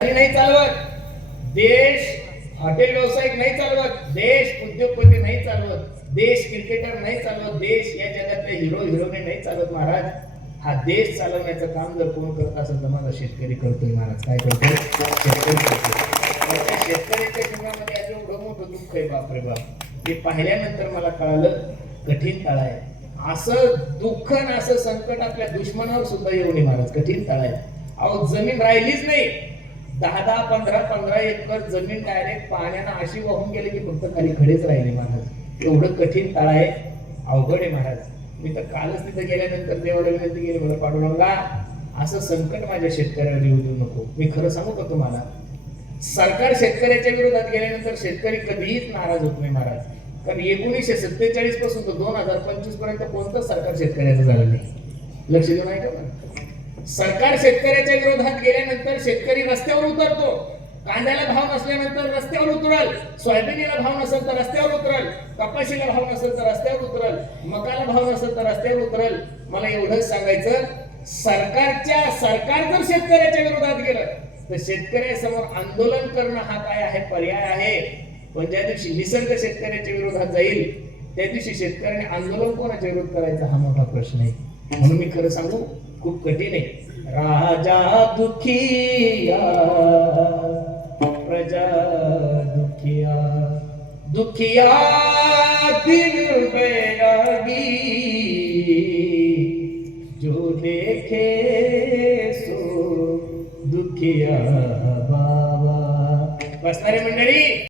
नाही चालवत. देश हॉटेल व्यावसायिक नाही चालवत. देश उद्योगपती नाही चालवत. देश क्रिकेटर नाही चालवत. देश या जगातले हिरो हिरोने नाही चालवत महाराज. हा देश चालवण्याचं काम जर कोण करत असेल तर माझा शेतकरी करतोय महाराज. काय करतोय? शेतकरी करतोय. शेतकऱ्याच्या जीवनामध्ये आज एवढं मोठं दुःख आहे बापरे बाप. ते पाहिल्यानंतर मला कळालं कठीण काळ आहे. असं दुःख आणि असं संकट आपल्या दुश्मनावर सुद्धा येऊ नये महाराज. कठीण काळ आहे. अहो जमीन राहिलीच नाही. दहा दहा पंधरा पंधरा एकर जमीन डायरेक्ट पाण्यानं अशी वाहून गेली की फक्त खाली खडेच राहिले महाराज. एवढं कठीण तळ आहे. अवघड आहे महाराज. मी तर कालच तिथं गेल्यानंतर देवाला विनंती केली मला पाडुरंगा असं संकट माझ्या शेतकऱ्याला येऊ देऊ नको. मी खरं सांगू का तुम्हाला. सरकार शेतकऱ्याच्या विरोधात गेल्यानंतर शेतकरी कधीच नाराज होत नाही महाराज. कारण एकोणीसशे सत्तेचाळीसपासून तर दोन हजार पंचवीसपर्यंत कोणतं सरकार शेतकऱ्याचं झालं नाही. लक्ष देऊन आहे का सरकार शेतकऱ्याच्या विरोधात गेल्यानंतर शेतकरी रस्त्यावर उतरतो. कांद्याला भाव नसल्यानंतर रस्त्यावर उतरल. सोयाबीनला भाव नसेल तर रस्त्यावर उतरल. कपाशीला भाव नसेल तर रस्त्यावर उतरल. मकाला भाव नसेल तर रस्त्यावर उतरल. मला एवढंच सांगायचं सरकारच्या सरकार जर शेतकऱ्याच्या विरोधात गेलं तर शेतकऱ्यासमोर आंदोलन करणं हा काय आहे? पर्याय आहे. पण ज्या दिवशी निसर्ग शेतकऱ्याच्या विरोधात जाईल त्या दिवशी शेतकऱ्याने आंदोलन कोणाच्या विरोध करायचा हा मोठा प्रश्न आहे. म्हणून मी खरं सांगू खूप कठीण आहे. राजा दुखिया प्रजा दुखिया. दुखिया दिल बैरागी जो देखे सो दुखिया बाबा. बसणारे मंडळी